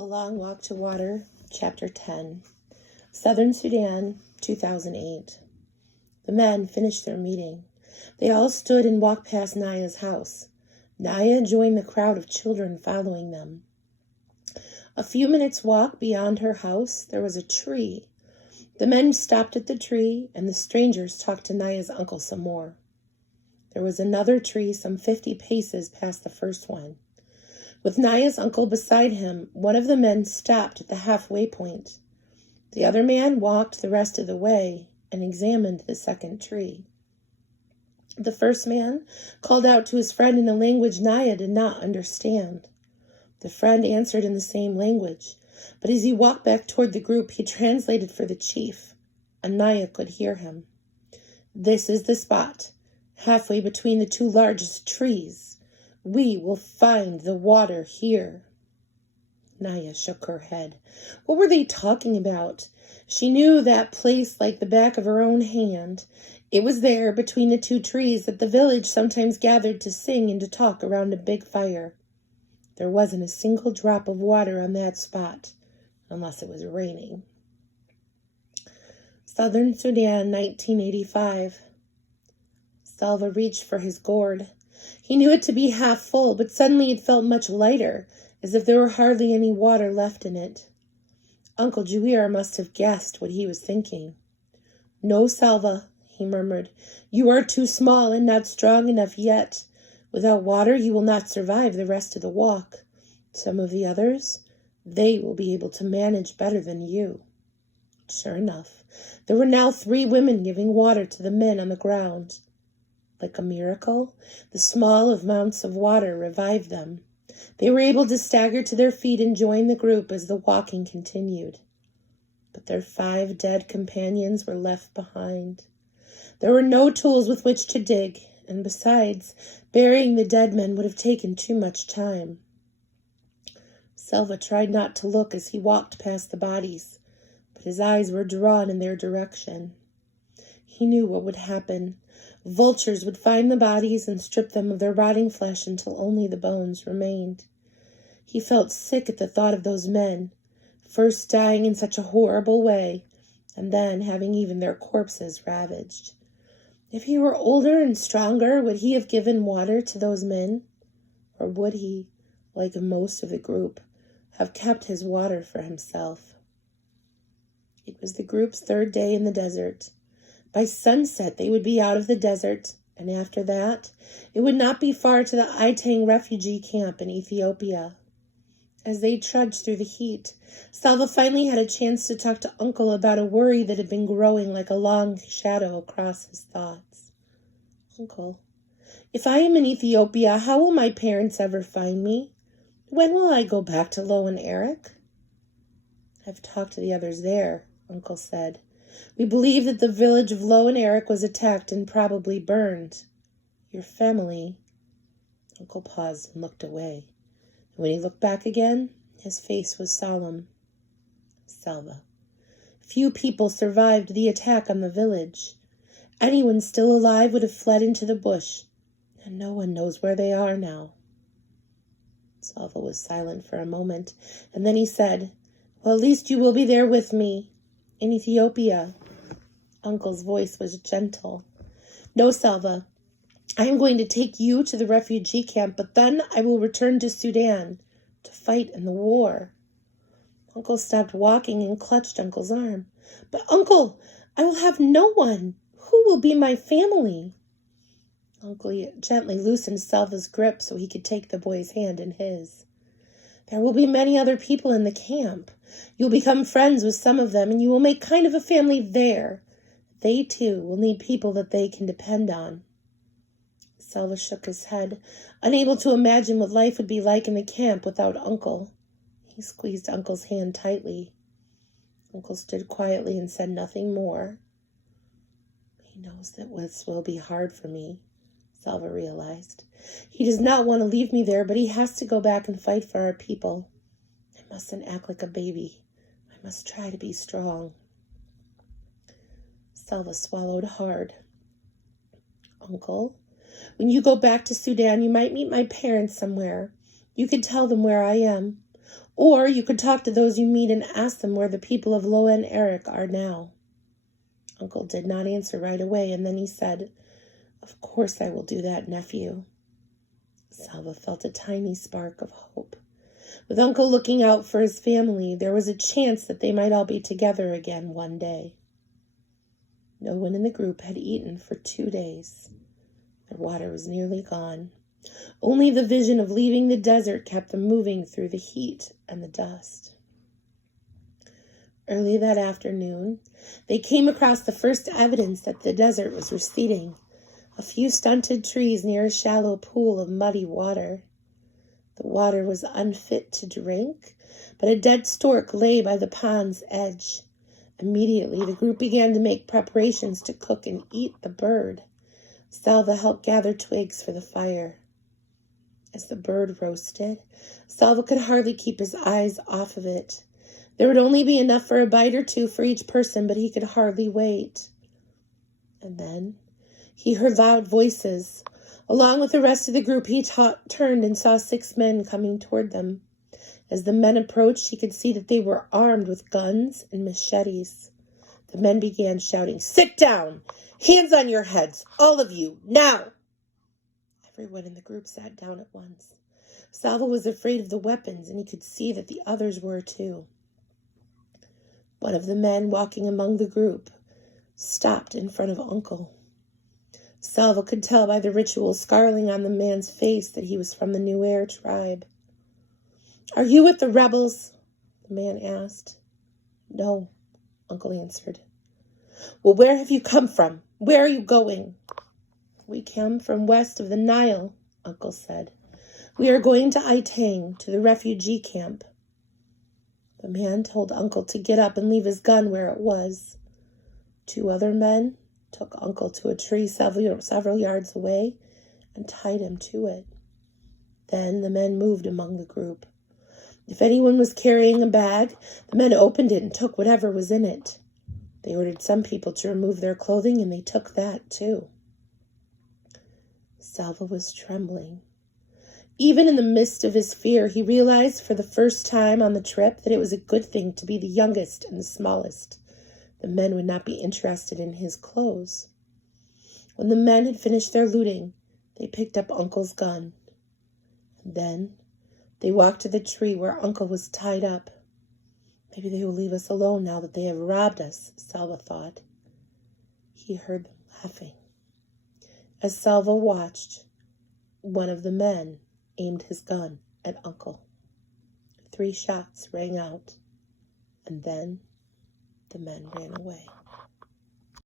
A Long Walk to Water, Chapter 10, Southern Sudan, 2008. The men finished their meeting. They all stood and walked past Naya's house. Naya joined the crowd of children following them. A few minutes' walk beyond her house, there was a tree. The men stopped at the tree, and the strangers talked to Naya's uncle some more. There was another tree some 50 paces past the first one. With Naya's uncle beside him, one of the men stopped at the halfway point. The other man walked the rest of the way and examined the second tree. The first man called out to his friend in a language Naya did not understand. The friend answered in the same language, but as he walked back toward the group, he translated for the chief, and Naya could hear him. "This is the spot, halfway between the two largest trees. We will find the water here." Naya shook her head. What were they talking about? She knew that place like the back of her own hand. It was there, between the two trees, that the village sometimes gathered to sing and to talk around a big fire. There wasn't a single drop of water on that spot, unless it was raining. Southern Sudan, 1985. Salva reached for his gourd. He knew it to be half full, but suddenly it felt much lighter, as if there were hardly any water left in it. Uncle Juir must have guessed what he was thinking. "No, Salva," he murmured. "You are too small and not strong enough yet. Without water, you will not survive the rest of the walk. Some of the others, they will be able to manage better than you." Sure enough, there were now 3 women giving water to the men on the ground. Like a miracle, the small amounts of water revived them. They were able to stagger to their feet and join the group as the walking continued. But their 5 dead companions were left behind. There were no tools with which to dig, and besides, burying the dead men would have taken too much time. Salva tried not to look as he walked past the bodies, but his eyes were drawn in their direction. He knew what would happen. Vultures would find the bodies and strip them of their rotting flesh until only the bones remained. He felt sick at the thought of those men, first dying in such a horrible way, and then having even their corpses ravaged. If he were older and stronger, would he have given water to those men? Or would he, like most of the group, have kept his water for himself? It was the group's 3rd day in the desert. By sunset, they would be out of the desert, and after that, it would not be far to the Itang refugee camp in Ethiopia. As they trudged through the heat, Salva finally had a chance to talk to Uncle about a worry that had been growing like a long shadow across his thoughts. "Uncle, if I am in Ethiopia, how will my parents ever find me? When will I go back to Lo and Eric?" "I've talked to the others there," Uncle said. "We believe that the village of Lo and Eric was attacked and probably burned. Your family—" Uncle paused and looked away. And when he looked back again, his face was solemn. "Salva, few people survived the attack on the village. Anyone still alive would have fled into the bush, and no one knows where they are now." Salva was silent for a moment, and then he said, "Well, at least you will be there with me. In Ethiopia." Uncle's voice was gentle. "No, Salva. I am going to take you to the refugee camp, but then I will return to Sudan to fight in the war." Uncle stopped walking and clutched Uncle's arm. "But, Uncle, I will have no one. Who will be my family?" Uncle gently loosened Salva's grip so he could take the boy's hand in his. "There will be many other people in the camp. You'll become friends with some of them, and you will make kind of a family there. They, too, will need people that they can depend on." Salva shook his head, unable to imagine what life would be like in the camp without Uncle. He squeezed Uncle's hand tightly. Uncle stood quietly and said nothing more. "He knows that this will be hard for me," Salva realized. "He does not want to leave me there, but he has to go back and fight for our people. I mustn't act like a baby. I must try to be strong." Salva swallowed hard. "Uncle, when you go back to Sudan, you might meet my parents somewhere. You could tell them where I am. Or you could talk to those you meet and ask them where the people of Loa and Eric are now." Uncle did not answer right away, and then he said, "Of course I will do that, nephew." Salva felt a tiny spark of hope. With Uncle looking out for his family, there was a chance that they might all be together again one day. No one in the group had eaten for 2 days. Their water was nearly gone. Only the vision of leaving the desert kept them moving through the heat and the dust. Early that afternoon, they came across the first evidence that the desert was receding. A few stunted trees near a shallow pool of muddy water. The water was unfit to drink, but a dead stork lay by the pond's edge. Immediately, the group began to make preparations to cook and eat the bird. Salva helped gather twigs for the fire. As the bird roasted, Salva could hardly keep his eyes off of it. There would only be enough for a bite or two for each person, but he could hardly wait. And then he heard loud voices. Along with the rest of the group, he turned and saw 6 men coming toward them. As the men approached, he could see that they were armed with guns and machetes. The men began shouting, "Sit down! Hands on your heads! All of you, now!" Everyone in the group sat down at once. Salva was afraid of the weapons, and he could see that the others were too. One of the men walking among the group stopped in front of Uncle. Salva could tell by the ritual scarring on the man's face that he was from the Nuer tribe. "Are you with the rebels?" the man asked. "No," Uncle answered. "Well, where have you come from? Where are you going?" "We come from west of the Nile," Uncle said. "We are going to Itang, to the refugee camp." The man told Uncle to get up and leave his gun where it was. 2 other men took Uncle to a tree several yards away and tied him to it. Then the men moved among the group. If anyone was carrying a bag, the men opened it and took whatever was in it. They ordered some people to remove their clothing, and they took that too. Salva was trembling. Even in the midst of his fear, he realized for the first time on the trip that it was a good thing to be the youngest and the smallest. The men would not be interested in his clothes. When the men had finished their looting, they picked up Uncle's gun. And then they walked to the tree where Uncle was tied up. Maybe they will leave us alone now that they have robbed us, Salva thought. He heard them laughing. As Salva watched, one of the men aimed his gun at Uncle. 3 shots rang out, and then the men ran away.